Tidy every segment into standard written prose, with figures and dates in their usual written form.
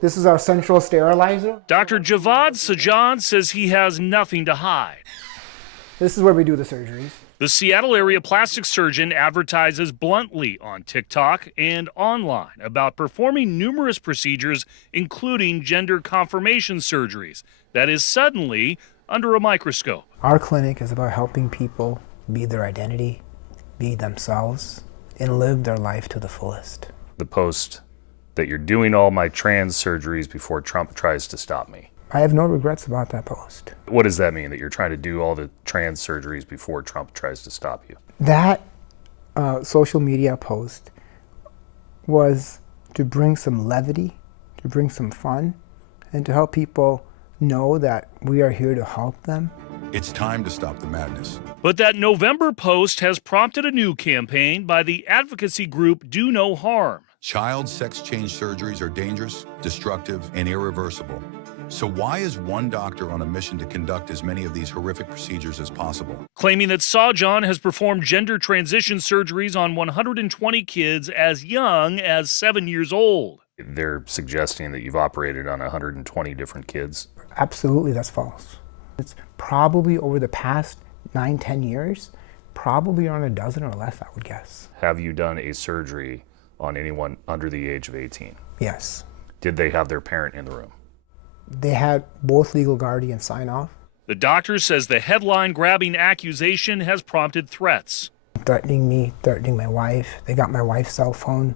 This is our central sterilizer. Dr. Javad Sajan says he has nothing to hide. This is where we do the surgeries. The Seattle area plastic surgeon advertises bluntly on TikTok and online about performing numerous procedures, including gender confirmation surgeries. That is suddenly under a microscope. Our clinic is about helping people be their identity, be themselves, and live their life to the fullest. The post that you're doing all my trans surgeries before Trump tries to stop me. I have no regrets about that post. What does that mean, that you're trying to do all the trans surgeries before Trump tries to stop you? That social media post was to bring some levity, to bring some fun, and to help people know that we are here to help them. It's time to stop the madness. But that November post has prompted a new campaign by the advocacy group Do No Harm. Child sex change surgeries are dangerous, destructive, and irreversible. So why is one doctor on a mission to conduct as many of these horrific procedures as possible? Claiming that Sajan has performed gender transition surgeries on 120 kids as young as 7 years old. They're suggesting that you've operated on 120 different kids. Absolutely, that's false. It's probably over the past 9-10 years, probably around a dozen or less, I would guess. Have you done a surgery on anyone under the age of 18? Yes. Did they have their parent in the room? They had both legal guardians sign off. The doctor says the headline-grabbing accusation has prompted threats. Threatening me, threatening my wife. They got my wife's cell phone.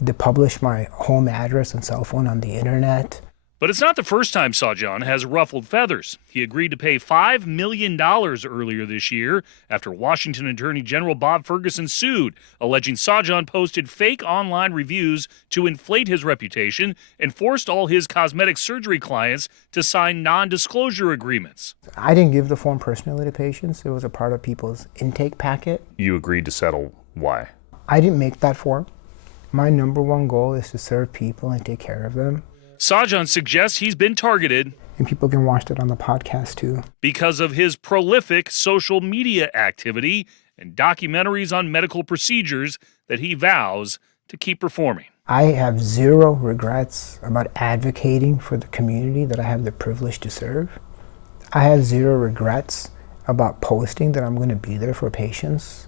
They published my home address and cell phone on the internet. But it's not the first time Sajan has ruffled feathers. He agreed to pay $5 million earlier this year after Washington Attorney General Bob Ferguson sued, alleging Sajan posted fake online reviews to inflate his reputation and forced all his cosmetic surgery clients to sign non-disclosure agreements. I didn't give the form personally to patients. It was a part of people's intake packet. You agreed to settle. Why? I didn't make that form. My number one goal is to serve people and take care of them. Sajan suggests he's been targeted. And people can watch that on the podcast too. Because of his prolific social media activity and documentaries on medical procedures that he vows to keep performing. I have zero regrets about advocating for the community that I have the privilege to serve. I have zero regrets about posting that I'm going to be there for patients.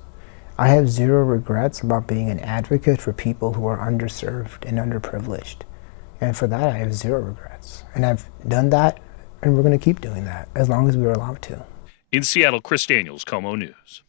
I have zero regrets about being an advocate for people who are underserved and underprivileged. And for that, I have zero regrets. And I've done that, and we're going to keep doing that as long as we're allowed to. In Seattle, Chris Daniels, KOMO News.